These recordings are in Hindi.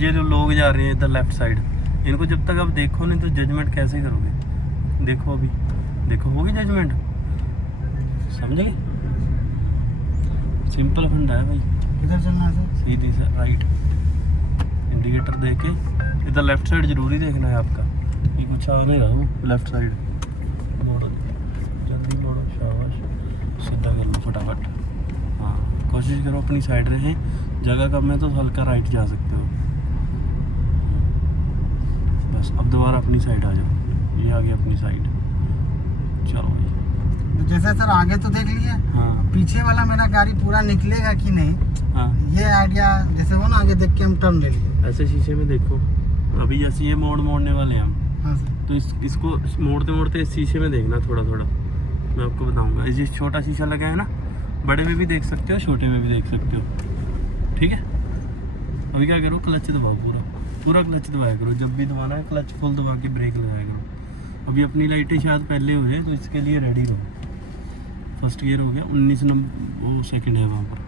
ये जो लोग जा रहे हैं इधर लेफ्ट साइड, इनको जब तक आप देखो नहीं तो जजमेंट कैसे करोगे। देखो अभी देखो होगी जजमेंट, समझे? सिंपल फंडा है भाई। इधर चलना है सर, सीधी से राइट, इंडिकेटर दे के इधर लेफ्ट साइड जरूरी देखना है आपका। ये कुछ आ नहीं रहा हूँ लेफ्ट साइड, मोड़ो जल्दी मोड़ो, शाबाश, सीधा कर लो फटाफट। हाँ कोशिश करो अपनी साइड रहें, जगह कम है तो हल्का राइट जा सकते हो। बस अब दोबारा अपनी साइड आ जाओ, ये आ गया अपनी साइड। चलो भाई, तो जैसे सर आगे तो देख लिया, हाँ पीछे वाला मेरा गाड़ी पूरा निकलेगा कि नहीं, हाँ ये आइडिया जैसे हो ना, आगे देख के हम टर्न ले लिए। ऐसे शीशे में देखो, अभी जैसे ये मोड़ने वाले हैं हम, हाँ सर, तो इसको मोड़ते मोड़ते इस शीशे में देखना थोड़ा थोड़ा, मैं आपको बताऊंगा। ये छोटा शीशा लगा है ना, बड़े में भी देख सकते हो, छोटे में भी देख सकते हो, ठीक है। अभी क्या करो, क्लच दबाओ, पूरा क्लच दबाया करो, जब भी दबाना है क्लच फुल दबा के ब्रेक लगाया करो। अभी अपनी लाइटें शायद पहले हो जाए तो इसके लिए रेडी रहो। फर्स्ट गियर हो गया, 19 नंबर वो सेकंड है वहाँ पर।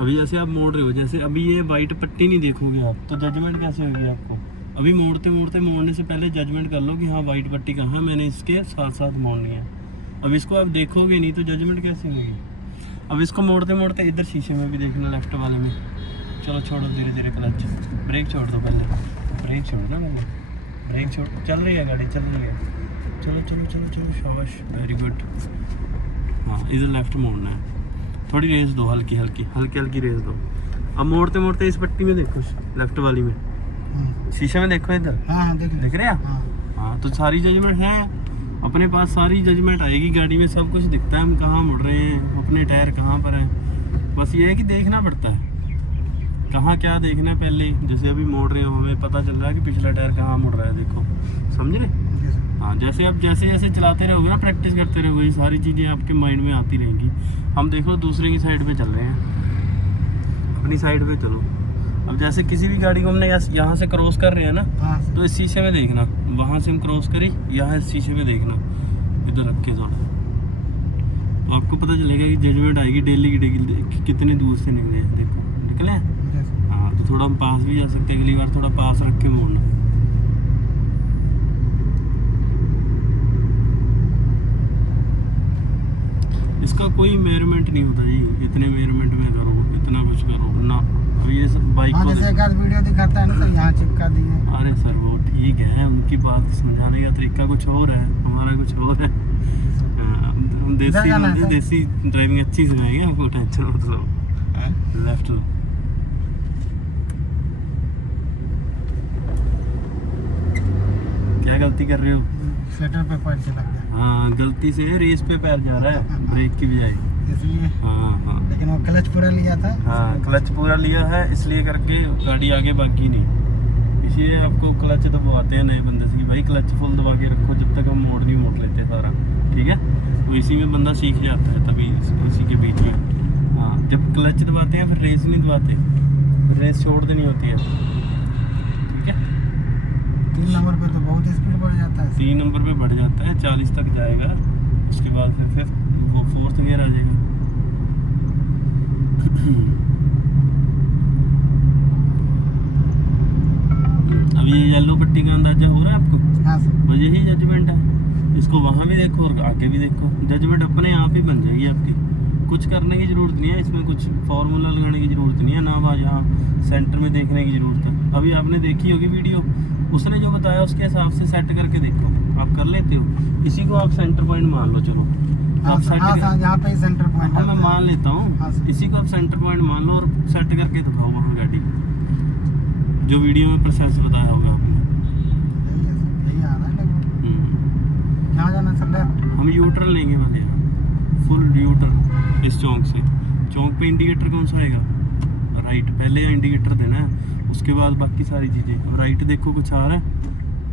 अभी जैसे आप मोड़ रहे हो, जैसे अभी ये वाइट पट्टी नहीं देखोगे आप तो जजमेंट कैसे होगी आपको। अभी मोड़ने से पहले जजमेंट कर लो कि हाँ वाइट पट्टी कहाँ है, मैंने इसके साथ साथ मोड़नी है। अब इसको आप देखोगे नहीं तो जजमेंट कैसे होगी। अब इसको मोड़ते इधर शीशे में भी देखना, लेफ्ट वाले में। चलो छोड़ो धीरे धीरे क्लच, ब्रेक छोड़ दो पहले, ब्रेक छोड़ो ना पहले, ब्रेक छोड़, चल रही है गाड़ी, चल रही है, चलो चलो चलो चलो, शाबाश, वेरी गुड। हाँ इधर लेफ्ट मोड़ना है, थोड़ी रेस दो, हल्की रेस दो। अब मोड़ते इस पट्टी में देखो, लेफ्ट वाली में, शीशे में देखो इधर, हाँ देख रहे हैं। हाँ तो सारी जजमेंट है अपने पास, सारी जजमेंट आएगी गाड़ी में, सब कुछ दिखता है हम कहाँ मुड़ रहे हैं, अपने टायर कहाँ पर है। बस ये है कि देखना पड़ता है कहाँ क्या देखना है पहले। जैसे अभी मोड़ रहे हो, हमें पता चल रहा है कि पिछला टायर कहाँ मुड़ रहा है, देखो, समझ रहे। हाँ जैसे आप जैसे चलाते रहोगे ना, प्रैक्टिस करते रहोगे, ये सारी चीज़ें आपके माइंड में आती रहेंगी। हम देखो दूसरे की साइड पे चल रहे हैं, अपनी साइड पे चलो। अब जैसे किसी भी गाड़ी को हमने यहाँ से क्रॉस कर रहे हैं ना, तो इस शीशे में देखना, वहाँ से हम क्रॉस करें, यहाँ इस शीशे में देखना, इधर रख के थोड़ा, आपको पता चलेगा कि जजमेंट आएगी डेली की कितने दूर से निकले हैं। देखो निकले हैं, हाँ तो थोड़ा हम पास भी जा सकते हैं, अगली बार थोड़ा पास रख के मोड़ना। इसका कोई मेजरमेंट नहीं होता जी, इतने मेजरमेंट में करो, इतना कुछ करो ना। अब ये सब बाइक को जैसे एक आध वीडियो दिखाता है ना सर, यहाँ चिपका दिए। अरे सर वो ठीक है, उनकी बात समझाने का तरीका कुछ और है, हमारा कुछ और है। हम देसी ड्राइविंग अच्छी सिखाएंगे आपको, टेंशन मत लो। लेफ्ट लो, क्या गलती कर रहे हो? स्वेटर पे पैर चला गया। हाँ गलती से रेस पे पैर जा रहा है, ब्रेक की बजाय, इसलिए। हाँ लेकिन वो क्लच पूरा लिया था। हाँ क्लच पूरा लिया है, इसलिए करके गाड़ी आगे बाकी नहीं। इसीलिए आपको क्लच दबाते हैं नए बंदे से कि भाई क्लच फुल दबा के रखो, जब तक हम मोड़ नहीं मोड़ लेते सारा, ठीक है। तो इसी में बंदा सीख जाता है, तभी इसी के बीच में। हाँ जब क्लच दबाते हैं फिर रेस नहीं दबाते, फिर रेस छोड़ देनी होती है, ठीक है। 3 नंबर पे तो बहुत स्पीड बढ़ जाता है। 3 नंबर पे बढ़ जाता है, 40 तक जाएगा, उसके बाद फिर वो 4th गियर आ जाएगा। अब ये येलो पट्टी का अंदाजा हो रहा है आपको? हाँ सर। बस यही जजमेंट है, इसको वहाँ भी देखो और आगे भी देखो, जजमेंट अपने आप ही बन जाएगी आपकी। कुछ करने की ज़रूरत नहीं है इसमें, कुछ फार्मूला लगाने की ज़रूरत नहीं है ना, वहाँ यहाँ सेंटर में देखने की ज़रूरत है। अभी आपने देखी होगी वीडियो, उसने जो बताया उसके हिसाब से सेट करके देखो, आप कर लेते हो। इसी को आप सेंटर पॉइंट मान लो, चलो आप सेट यहाँ पे सेंटर पॉइंट। हाँ मैं मान लेता हूँ, इसी को आप सेंटर पॉइंट मान लो और सेट करके दिखाओ वहाँ गाड़ी, जो वीडियो में प्रोसेस बताया होगा आपने। यही आ रहा है लगभग। कहाँ जाना सर? लेफ्ट। हम यू टर्न लेंगे वाले, फुल यू टर्न इस चौक से। चौक पे इंडिकेटर कौन सा आएगा? राइट, पहले इंडिकेटर देना है, उसके बाद बाकी सारी चीज़ें। राइट देखो कुछ आ रहा है,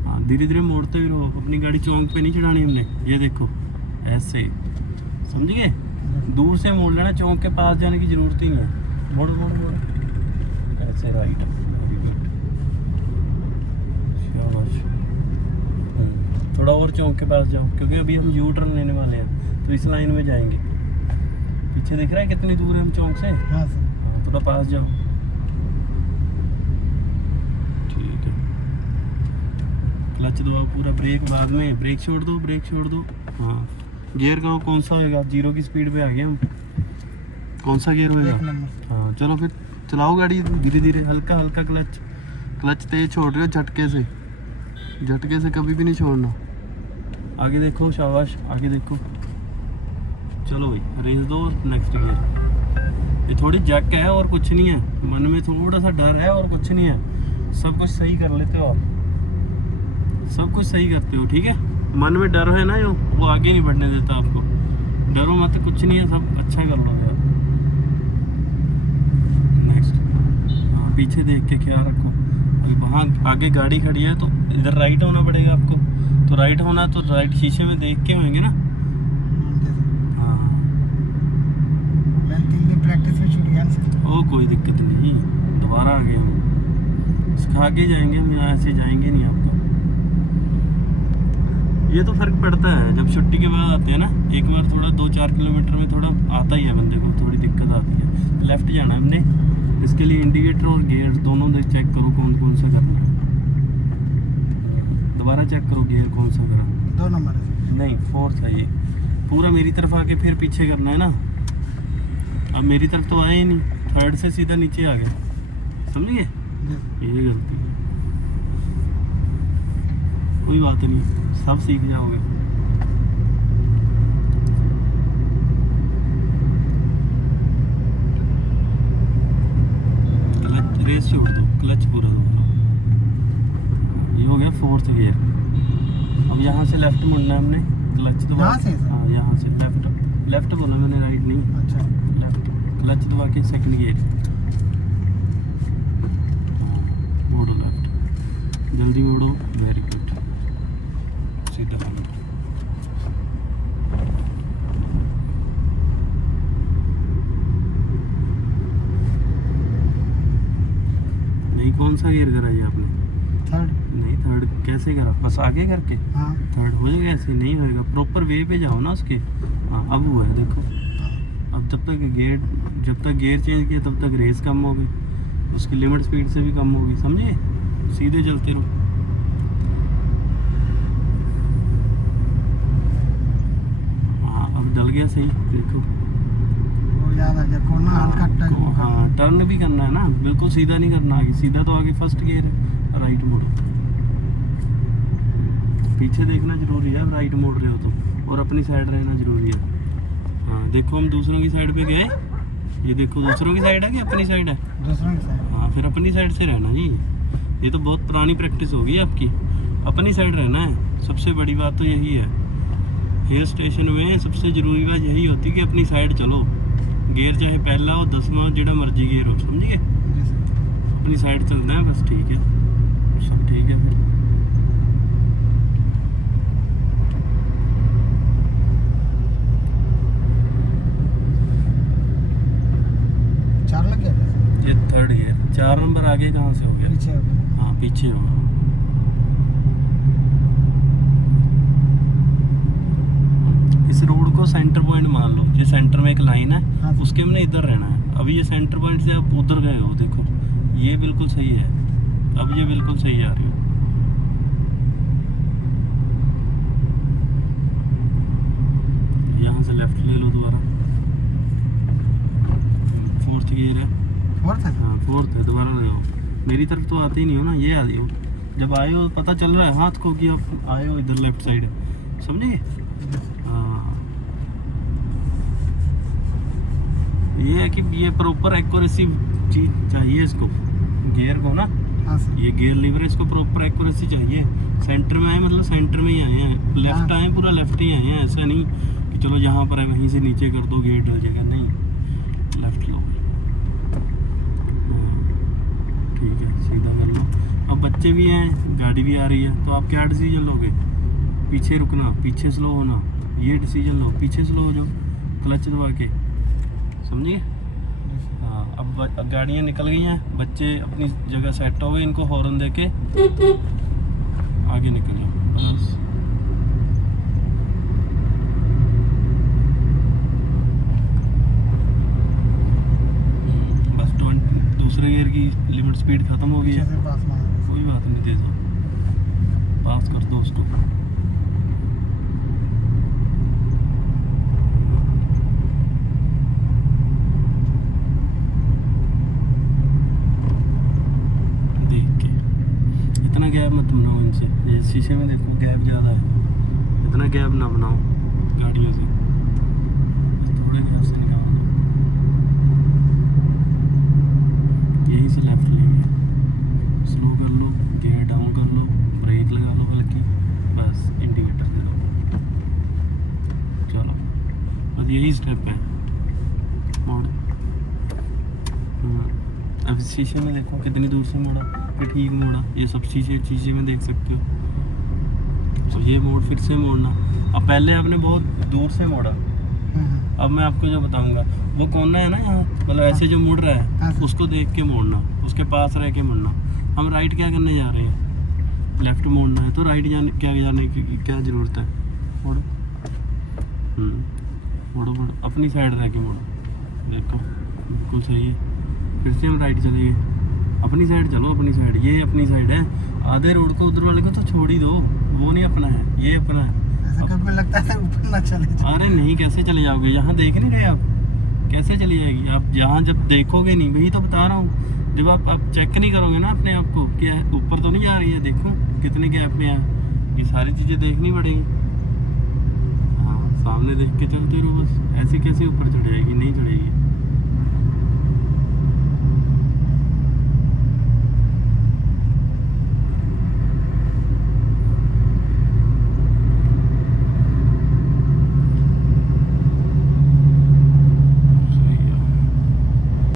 हाँ धीरे धीरे मोड़ते हुए रहो, अपनी गाड़ी चौक पे नहीं चढ़ानी हमने। ये देखो ऐसे, समझ गए? दूर से मोड़ लेना, चौक के पास जाने की जरूरत ही नहीं है। मोड़ मोड़ मोड़ ऐसे, राइट, वेरी गुड, शाबाश। थोड़ा और चौक के पास जाओ, क्योंकि अभी हम यू टर्न लेने वाले हैं, तो इस लाइन में जाएंगे। पीछे दिख रहा है कितनी दूर है हम चौक से? हाँ सर। थोड़ा पास जाओ, ठीक है, क्लच दबाओ पूरा, ब्रेक बाद में, ब्रेक छोड़ दो, ब्रेक छोड़ दो। हाँ, गियर कौन सा होएगा? 0 की स्पीड पे आ गए हम। कौन सा गियर होएगा? 1 नंबर। हाँ चलो फिर चलाओ गाड़ी धीरे धीरे, हल्का हल्का क्लच, क्लच तेज छोड़ रहे हो झटके से, झटके से कभी भी नहीं छोड़ना। आगे देखो, शाबाश, आगे देखो। चलो भाई रेस दो, नेक्स्ट गियर। ये थोड़ी जैक है और कुछ नहीं है, मन में थोड़ा सा डर है और कुछ नहीं है, सब कुछ सही कर लेते हो आप, सब कुछ सही करते हो, ठीक है। मन में डर है ना जो, वो आगे नहीं बढ़ने देता आपको। डरो मत, कुछ नहीं है, सब अच्छा कर लोगे आप। नेक्स्ट, हाँ पीछे देख के ख्याल रखो। अभी वहाँ आगे गाड़ी खड़ी है तो इधर राइट होना पड़ेगा आपको, तो राइट होना तो राइट शीशे में देख के होंगे ना। हाँ मैंने 3 दिन प्रैक्टिस में छूट गया ना। ओ कोई दिक्कत नहीं, दोबारा आ गए हम, सिखा के जाएंगे हम, यहाँ ऐसे जाएंगे नहीं आपका। ये तो फर्क पड़ता है जब छुट्टी के बाद आते हैं ना, एक बार थोड़ा 2-4 किलोमीटर में थोड़ा आता ही है बंदे को, थोड़ी दिक्कत आती है। लेफ्ट जाना है हमने, इसके लिए इंडिकेटर और गियर दोनों देख चेक करो कौन कौन सा करना है। दोबारा चेक करो गियर कौन सा करना। 2 नंबर है। नहीं 4 था ये, पूरा मेरी तरफ आके फिर पीछे करना है ना। अब मेरी तरफ तो आया ही नहीं, 3rd से सीधा नीचे आ गया, समझिए ये गलती है। कोई बात नहीं, सब सीख जाओगे। क्लच रेस छोड़ दो, क्लच पूरा दो। ये हो गया 4th गियर। अब यहाँ से लेफ्ट मुड़ना है हमने, क्लच दबा। यहाँ से? हाँ यहाँ से लेफ्ट, लेफ्ट बोला मैंने, राइट नहीं। अच्छा, लेफ्ट, क्लच दबा के 2nd गियर। मोड़ो लेफ्ट, जल्दी मोड़ो, वेरी गुड, सीधा खाना। नहीं कौन सा गियर करा ये आपने? 3rd। नहीं 3rd कैसे करा? बस आगे करके हाँ 3rd हो जाएगा, ऐसे नहीं होएगा, प्रॉपर वे पे जाओ ना उसके। हाँ अब हुआ है देखो। अब जब तक गियर चेंज किया तब तक रेस कम हो गई, उसकी लिमिट स्पीड से भी कम होगी, समझे। सीधे चलते रहो। हाँ अब डल गया सही, देखो। वो याद आ गया, कोना हल्का टर्न। हाँ टर्न भी करना है ना, बिल्कुल सीधा नहीं करना आगे, सीधा तो आगे 1st गियर है, राइट मोड़ो। पीछे देखना जरूरी है, राइट मोड़ रहे हो तो, और अपनी साइड रहना जरूरी है। हाँ देखो हम दूसरों की साइड पे गए, ये देखो दूसरों की साइड है कि अपनी साइड है? दूसरों की साइड। हाँ फिर अपनी साइड से रहना जी, ये तो बहुत पुरानी प्रैक्टिस होगी आपकी, अपनी साइड रहना है। सबसे बड़ी बात तो यही है, हिल स्टेशन में सबसे ज़रूरी बात यही होती है कि अपनी साइड चलो, गियर चाहे पहला हो 10वां जिड़ा मर्जी गियर हो, समझिए, अपनी साइड चलना है बस, ठीक है, सब ठीक है। फिर चार लग गया था। ये 3rd गियर, 4 नंबर आगे कहाँ से हो गया? पीछे हो गया। हाँ पीछे होगा। इस रोड को सेंटर पॉइंट मान लो, ये सेंटर में एक लाइन है, हाँ। उसके हमने इधर रहना है। अभी ये सेंटर पॉइंट से आप उधर गए हो, देखो ये बिल्कुल सही है, अब ये बिल्कुल सही आ रही हो। यहाँ से लेफ्ट ले लो दोबारा, 4th गियर है। 4th है। हाँ 4th है, दोबारा ले आओ। मेरी तरफ तो आते ही नहीं हो ना, ये आ रही हो। जब आए हो पता चल रहा है हाथ को कि आप आए हो इधर लेफ्ट साइड, समझिए। हाँ ये है कि ये प्रॉपर एक्यूरेसी चीज चाहिए इसको, गियर को ना, हाँ सर। ये गियर लीवर, इसको प्रॉपर एक्यूरेसी चाहिए। सेंटर में आए मतलब सेंटर में ही आए हैं, लेफ्ट आए पूरा लेफ्ट ही आए हैं, ऐसा नहीं कि चलो जहाँ पर है वहीं से नीचे कर दो गियर डल जाएगा, नहीं, लेफ्ट लो। ठीक है सीधा कर लो। अब बच्चे भी हैं, गाड़ी भी आ रही है, तो आप क्या डिसीजन लोगे? पीछे रुकना, पीछे स्लो होना, ये डिसीजन लो, पीछे स्लो हो जाओ क्लच दबा के, समझिए। हाँ अब गाड़ियाँ निकल गई हैं, बच्चे अपनी जगह सेट हो गए, इनको हॉर्न दे के आगे निकल जाओ बस। बस 20 दूसरे गियर की लिमिट स्पीड खत्म हो गई है, पीछे से पास मारो। कोई बात नहीं, दे दो, पास कर दो उसको। देख के इतना गैप मत बनाओ इनसे, ये शीशे में देखो गैप ज़्यादा है, इतना गैप ना बनाओ गाड़ियों से, थोड़े गैप से निकालो। यहीं से लेफ्ट लेंगे, स्लो कर लो, गियर डाउन कर लो, ब्रेक लगा लो हल्की, बस इंडिकेटर दे दो, चलो बस यही स्टेप है। मोड़, अब शीशे में देखो कितनी दूर से मोड़ा कि ठीक मोड़ा, ये सब शीशे में देख सकते हो। तो ये मोड़ फिर से मोड़ना, अब पहले आपने बहुत दूर से मोड़ा, अब मैं आपको जो बताऊंगा वो कोना है ना यहाँ, मतलब ऐसे जो मुड़ रहा है उसको देख के मोड़ना, उसके पास रह के मोड़ना। हम राइट क्या करने जा रहे हैं, लेफ्ट मोड़ना है, तो राइट जाने की क्या ज़रूरत है। मोड़ो, मोड़ो मोड़ो, अपनी साइड रह के मोड़ो, देखो बिल्कुल सही है। फिर से हम राइट चलेंगे, अपनी साइड चलो, अपनी साइड, ये अपनी साइड है। आधे रोड को उधर वाले को तो छोड़ ही दो, वो नहीं अपना है, ये अपना है। ऐसा कभी लगता है ऊपर ना चले जाए। अरे नहीं, कैसे चले जाओगे, यहाँ देख नहीं रहे आप, कैसे चली जाएगी आप, यहाँ जब देखोगे नहीं, वही तो बता रहा हूँ, जब आप चेक नहीं करोगे ना अपने आप को कि ऊपर तो नहीं जा रही है, देखो कितने गैप में है, ये सारी चीज़ें देखनी पड़ेगी। हाँ, सामने देख के चलते रहो बस, ऐसे कैसे ऊपर चढ़ जाएगी, नहीं चढ़ेगी।